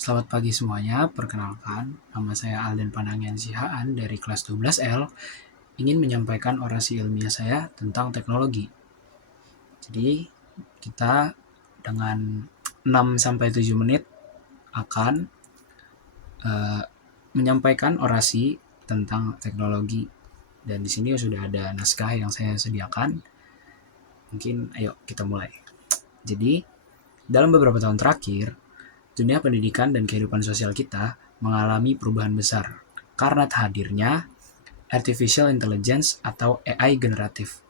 Selamat pagi semuanya, perkenalkan, nama saya Alden Panangian Sihaan dari kelas 12L, ingin menyampaikan orasi ilmiah saya tentang teknologi. Jadi, kita dengan 6-7 menit akan uh, menyampaikan orasi tentang teknologi. Dan di sini sudah ada naskah yang saya sediakan. Mungkin ayo kita mulai. Jadi, dalam beberapa tahun terakhir, dunia pendidikan dan kehidupan sosial kita mengalami perubahan besar karena hadirnya artificial intelligence atau AI generatif.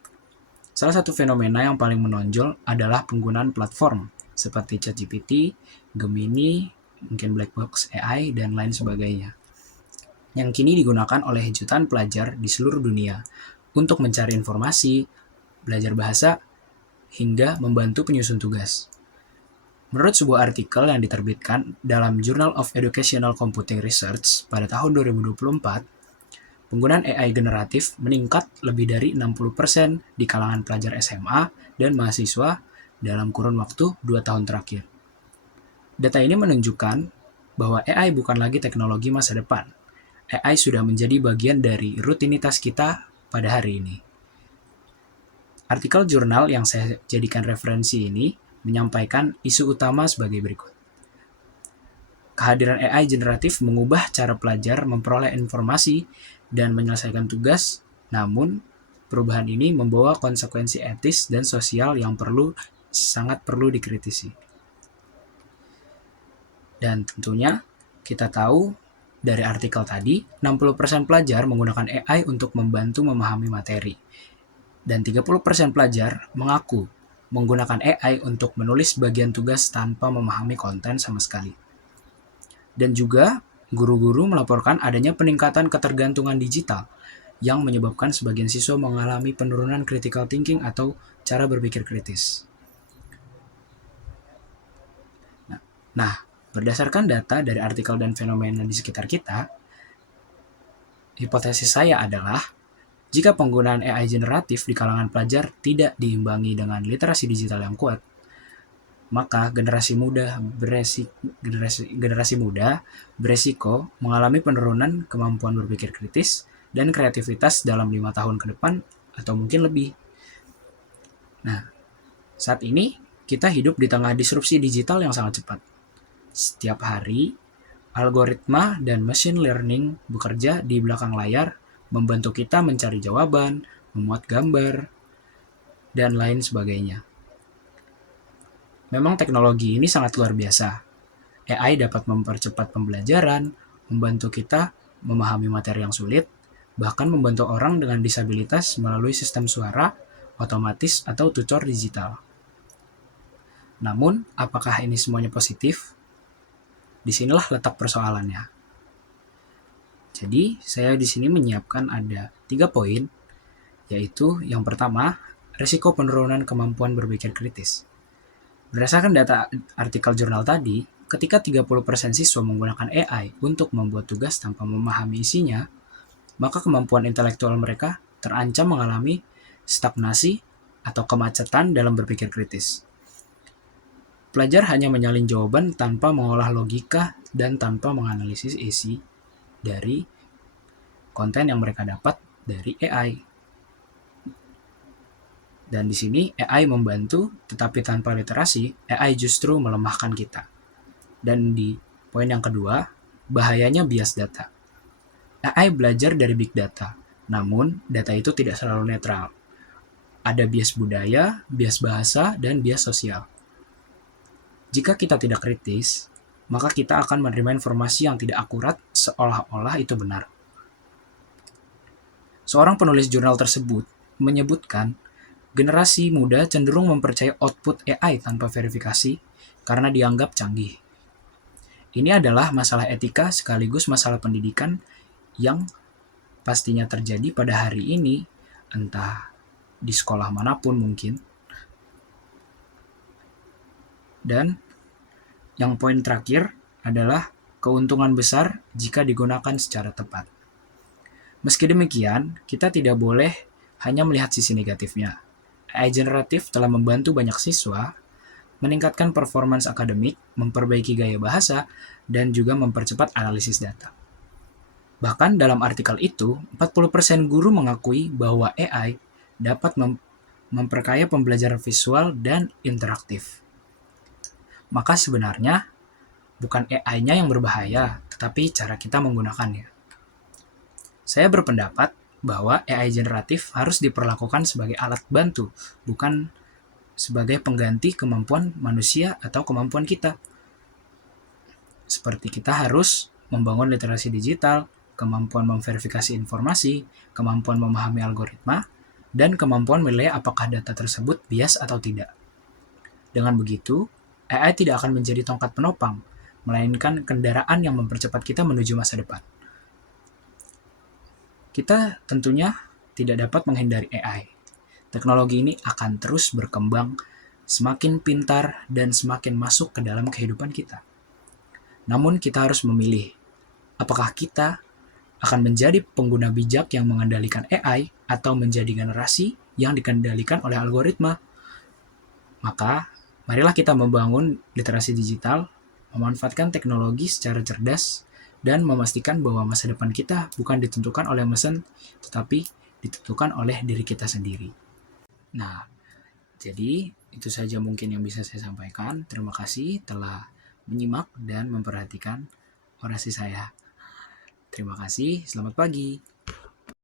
Salah satu fenomena yang paling menonjol adalah penggunaan platform seperti ChatGPT, Gemini, mungkin Blackbox AI, dan lain sebagainya, yang kini digunakan oleh jutaan pelajar di seluruh dunia untuk mencari informasi, belajar bahasa, hingga membantu penyusun tugas. Menurut sebuah artikel yang diterbitkan dalam Journal of Educational Computing Research pada tahun 2024, penggunaan AI generatif meningkat lebih dari 60% di kalangan pelajar SMA dan mahasiswa dalam kurun waktu 2 tahun terakhir. Data ini menunjukkan bahwa AI bukan lagi teknologi masa depan. AI sudah menjadi bagian dari rutinitas kita pada hari ini. Artikel jurnal yang saya jadikan referensi ini menyampaikan isu utama sebagai berikut. Kehadiran AI generatif mengubah cara pelajar memperoleh informasi dan menyelesaikan tugas, namun perubahan ini membawa konsekuensi etis dan sosial yang sangat perlu dikritisi. Dan tentunya kita tahu dari artikel tadi, 60% pelajar menggunakan AI untuk membantu memahami materi. Dan 30% pelajar mengaku menggunakan AI untuk menulis bagian tugas tanpa memahami konten sama sekali. Dan juga guru-guru melaporkan adanya peningkatan ketergantungan digital yang menyebabkan sebagian siswa mengalami penurunan critical thinking atau cara berpikir kritis. Nah, berdasarkan data dari artikel dan fenomena di sekitar kita, hipotesis saya adalah jika penggunaan AI generatif di kalangan pelajar tidak diimbangi dengan literasi digital yang kuat, maka generasi muda beresiko mengalami penurunan kemampuan berpikir kritis dan kreativitas dalam 5 tahun ke depan atau mungkin lebih. Nah, saat ini kita hidup di tengah disrupsi digital yang sangat cepat. Setiap hari, algoritma dan machine learning bekerja di belakang layar, membantu kita mencari jawaban, memuat gambar, dan lain sebagainya. Memang teknologi ini sangat luar biasa. AI dapat mempercepat pembelajaran, membantu kita memahami materi yang sulit, bahkan membantu orang dengan disabilitas melalui sistem suara, otomatis, atau tutor digital. Namun, apakah ini semuanya positif? Disinilah letak persoalannya. Jadi, saya di sini menyiapkan ada 3 poin, yaitu yang pertama, risiko penurunan kemampuan berpikir kritis. Berdasarkan data artikel jurnal tadi, ketika 30% siswa menggunakan AI untuk membuat tugas tanpa memahami isinya, maka kemampuan intelektual mereka terancam mengalami stagnasi atau kemacetan dalam berpikir kritis. Pelajar hanya menyalin jawaban tanpa mengolah logika dan tanpa menganalisis isi dari konten yang mereka dapat dari AI. Dan di sini AI membantu, tetapi tanpa literasi, AI justru melemahkan kita. Dan di poin yang kedua, bahayanya bias data. AI belajar dari big data, namun data itu tidak selalu netral. Ada bias budaya, bias bahasa, dan bias sosial. Jika kita tidak kritis, maka kita akan menerima informasi yang tidak akurat seolah-olah itu benar. Seorang penulis jurnal tersebut menyebutkan generasi muda cenderung mempercayai output AI tanpa verifikasi karena dianggap canggih. Ini adalah masalah etika sekaligus masalah pendidikan yang pastinya terjadi pada hari ini, entah di sekolah manapun mungkin. Dan yang poin terakhir adalah keuntungan besar jika digunakan secara tepat. Meski demikian, kita tidak boleh hanya melihat sisi negatifnya. AI generatif telah membantu banyak siswa, meningkatkan performance akademik, memperbaiki gaya bahasa, dan juga mempercepat analisis data. Bahkan dalam artikel itu, 40% guru mengakui bahwa AI dapat memperkaya pembelajaran visual dan interaktif. Maka sebenarnya bukan AI-nya yang berbahaya, tetapi cara kita menggunakannya. Saya berpendapat bahwa AI generatif harus diperlakukan sebagai alat bantu, bukan sebagai pengganti kemampuan manusia atau kemampuan kita. Seperti kita harus membangun literasi digital, kemampuan memverifikasi informasi, kemampuan memahami algoritma, dan kemampuan menilai apakah data tersebut bias atau tidak. Dengan begitu, AI tidak akan menjadi tongkat penopang, melainkan kendaraan yang mempercepat kita menuju masa depan. Kita tentunya tidak dapat menghindari AI. Teknologi ini akan terus berkembang, semakin pintar, dan semakin masuk ke dalam kehidupan kita. Namun kita harus memilih, apakah kita akan menjadi pengguna bijak yang mengendalikan AI atau menjadi generasi yang dikendalikan oleh algoritma. Maka, marilah kita membangun literasi digital, memanfaatkan teknologi secara cerdas, dan memastikan bahwa masa depan kita bukan ditentukan oleh mesin, tetapi ditentukan oleh diri kita sendiri. Nah, jadi itu saja mungkin yang bisa saya sampaikan. Terima kasih telah menyimak dan memperhatikan orasi saya. Terima kasih, selamat pagi.